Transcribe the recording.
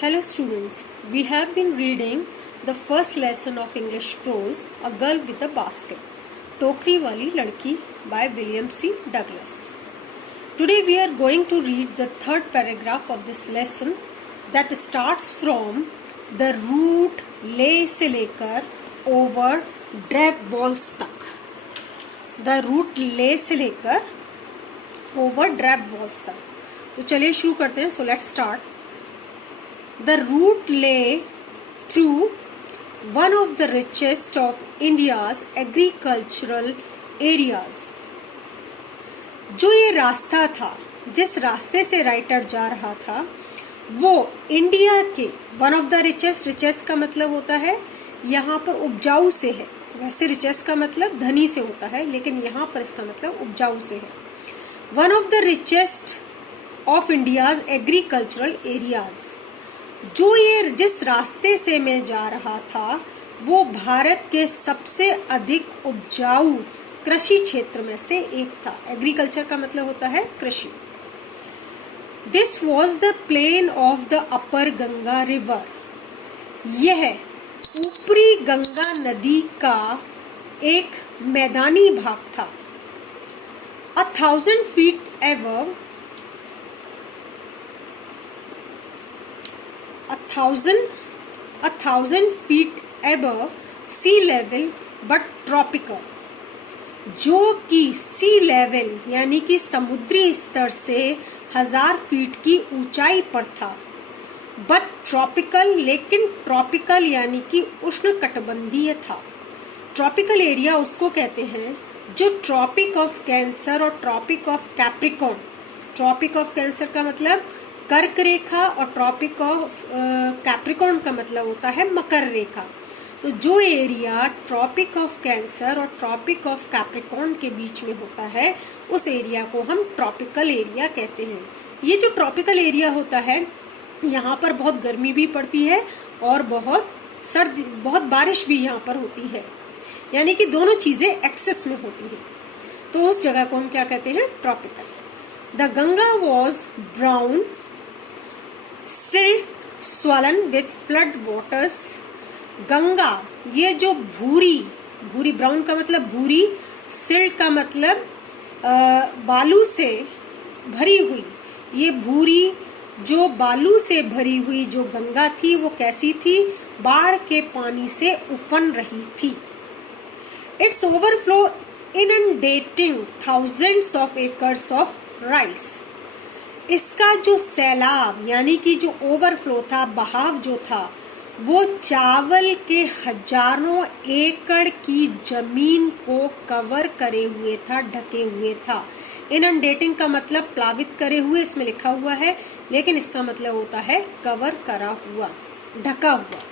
Hello students, we have been reading the first lesson of English prose, A Girl with a Basket, टोकरी वाली लड़की by William C. Douglas. Today we are going to read the third paragraph of this lesson that starts from the root ले से लेकर over drab walls तक. The root ले से लेकर over drab walls तक. तो चलिए शुरू करते हैं. So let's start. The route lay through one of the richest of India's agricultural areas. जो ये रास्ता था, जिस रास्ते से राइटर जा रहा था, वो इंडिया के वन ऑफ द रिचेस्ट का मतलब होता है यहाँ पर उपजाऊ से है. वैसे रिचेस्ट का मतलब धनी से होता है, लेकिन यहाँ पर इसका मतलब उपजाऊ से है. One of the richest of India's agricultural areas. जो ये जिस रास्ते से मैं जा रहा था वो भारत के सबसे अधिक उपजाऊ कृषि क्षेत्र में से एक था. एग्रीकल्चर का मतलब होता है कृषि. This was the plain of the upper Ganga river. यह ऊपरी गंगा नदी का एक मैदानी भाग था. 1000 feet above 1000 feet above sea level but tropical. जो कि सी लेवल यानी कि समुद्री स्तर से 1000 फीट की ऊंचाई पर था. बट ट्रॉपिकल, लेकिन ट्रॉपिकल यानी कि उष्णकटिबंधीय था. ट्रॉपिकल एरिया उसको कहते हैं जो ट्रॉपिक ऑफ कैंसर और Tropic of Capricorn. Tropic of Cancer का मतलब कर्क रेखा और ट्रॉपिक ऑफ कैप्रिकॉर्न का मतलब होता है मकर रेखा. तो जो एरिया ट्रॉपिक ऑफ कैंसर और ट्रॉपिक ऑफ कैप्रिकॉर्न के बीच में होता है उस एरिया को हम ट्रॉपिकल एरिया कहते हैं. ये जो ट्रॉपिकल एरिया होता है यहाँ पर बहुत गर्मी भी पड़ती है और बहुत बारिश भी यहाँ पर होती है, यानी कि दोनों चीजें एक्सेस में होती हैं. तो उस जगह को हम क्या कहते हैं? Tropical. The Ganga was brown silt swollen with flood waters. Ganga ये जो भूरी ब्राउन का मतलब भूरी, सिल्ट का मतलब बालू से भरी हुई. ये भूरी जो बालू से भरी हुई जो गंगा थी वो कैसी थी? बाढ़ के पानी से उफन रही थी. It's overflow inundating thousands of acres of rice. इसका जो सैलाब यानी कि जो ओवरफ्लो था, बहाव जो था, वो चावल के हजारों एकड़ की जमीन को कवर करे हुए था, ढके हुए था. इनंडेटिंग का मतलब प्लावित करे हुए इसमें लिखा हुआ है, लेकिन इसका मतलब होता है कवर करा हुआ, ढका हुआ.